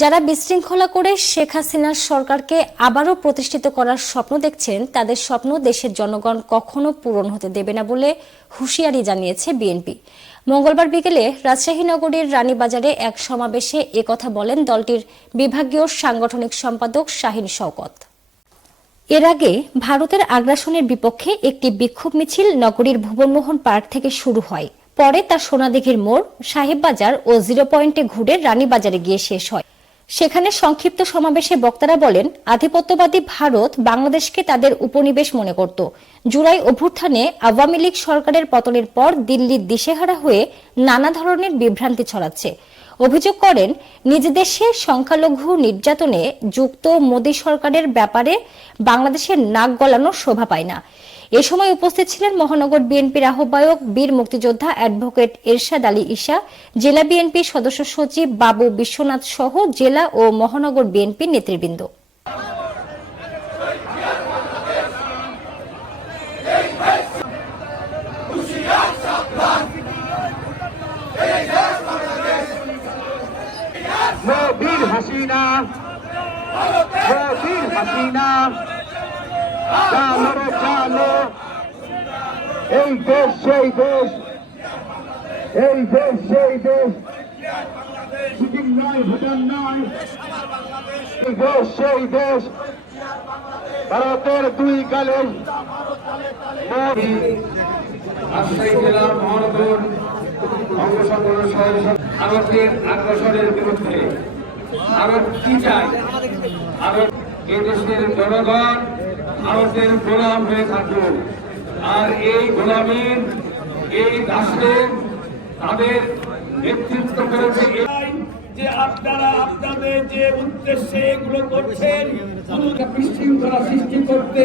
যারা বিশৃঙ্খলা করে শেখ হাসিনার সরকারকে আবারও প্রতিষ্ঠিত করার স্বপ্ন দেখছেন, তাদের স্বপ্ন দেশের জনগণ কখনো পূরণ হতে দেবে না বলে হুঁশিয়ারি জানিয়েছে বিএনপি। মঙ্গলবার বিকেলে রাজশাহী নগরীর রানীবাজারে এক সমাবেশে একথা বলেন দলটির বিভাগীয় সাংগঠনিক সম্পাদক শাহিন শওকত। এর আগে ভারতের আগ্রাসনের বিপক্ষে একটি বিক্ষোভ মিছিল নগরীর ভুবনমোহন পার্ক থেকে শুরু হয়। পরে তা সোনাদিঘির মোড়, সাহেববাজার ও জিরো পয়েন্টে ঘুরে রানীবাজারে গিয়ে শেষ হয়। সেখানে সংক্ষিপ্ত সমাবেশে বক্তারা বলেন, আধিপত্যবাদী ভারত বাংলাদেশকে তাদের উপনিবেশ মনে করত। জুলাই অভ্যুত্থানে আওয়ামী লীগ সরকারের পতনের পর দিল্লির দিশেহারা হয়ে নানা ধরনের বিভ্রান্তি ছড়াচ্ছে। অভিযোগ করেন, নিজ দেশে সংখ্যালঘু নির্যাতনে যুক্ত মোদী সরকারের ব্যাপারে বাংলাদেশের নাক গলানো শোভা পায় না। এ সময় উপস্থিত ছিলেন মহানগর বিএনপির আহ্বায়ক, বীর মুক্তিযোদ্ধা অ্যাডভোকেট এরশাদ আলী ঈশা, জেলা বিএনপি সদস্য সচিব বাবু বিশ্বনাথ সহ জেলা ও মহানগর বিএনপির নেতৃবৃন্দ। বীর হাসিনা বীর হাসিনা চালো রে চালো এই দেশ, সেই দেশ, এই দেশ, সেই দেশ। সিকিম নয়, ভুটান নয়। এই দেশ, সেই দেশ। ভারতের দুই কালে রাজশাহী জেলার মহানগর সংগঠন সহ ভারতের আগ্রাসনের বিরুদ্ধে ভারত কি জনগণ ভারতের গোলাম হয়ে থাকুক। আর এই গোলামীর, এই দাসের তাদের নেতৃত্ব করেছে যে আপনারা আপনাদের যে উদ্দেশ্যে এগুলো করছেন বিশৃঙ্খলা সৃষ্টি করতে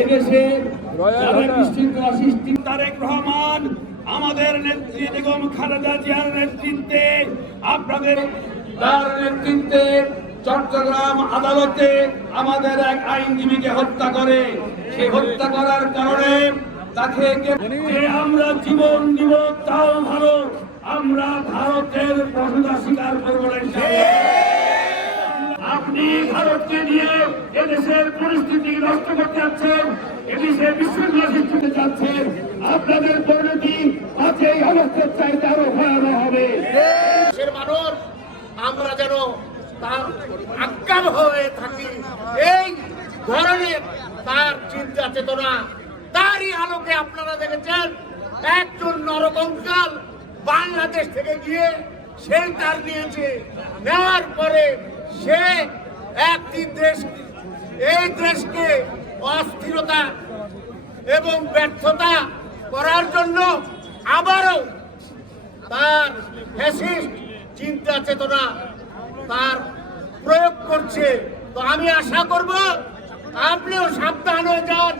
এদেশে বিশৃঙ্খলা সৃষ্টি তারেক রহমান আমাদের নেত্রী বেগম খালেদা জিয়ার নেতৃত্বে আপনাদের তার নেতৃত্বে চট্টগ্রাম আদালতে আমাদের এক আইনজীবীকে হত্যা করে। সে হত্যা করার কারণে তাকে আমরা জীবন দিব, তাও ভালো। আমরা ভারতের প্রভুতা স্বীকার করব আপনি ভারতকে নিয়ে এদেশের পরিস্থিতি নষ্ট করতে যাচ্ছেন, এদেশে বিশৃঙ্খলা সৃষ্টি করতে যাচ্ছেন। আপনাদের পরিণতি দেশের মানুষ, আমরা যেন তার আজ্ঞান হয়ে থাকি। এই ধরনের তার চিন্তা চেতনা, তারই আলোকে আপনারা দেখেছেন, একজন নরকঙ্কাল বাংলাদেশ থেকে গিয়ে শেল্টার নিয়েছে। নেওয়ার পরে সে একটি দেশ, এই দেশকে অস্থিরতা এবং ব্যর্থতা করার জন্য আবারও তার চিন্তা চেতনা তার প্রয়োগ করছে। তো আমি আশা করব আপনিও সাবধান হয়ে যান।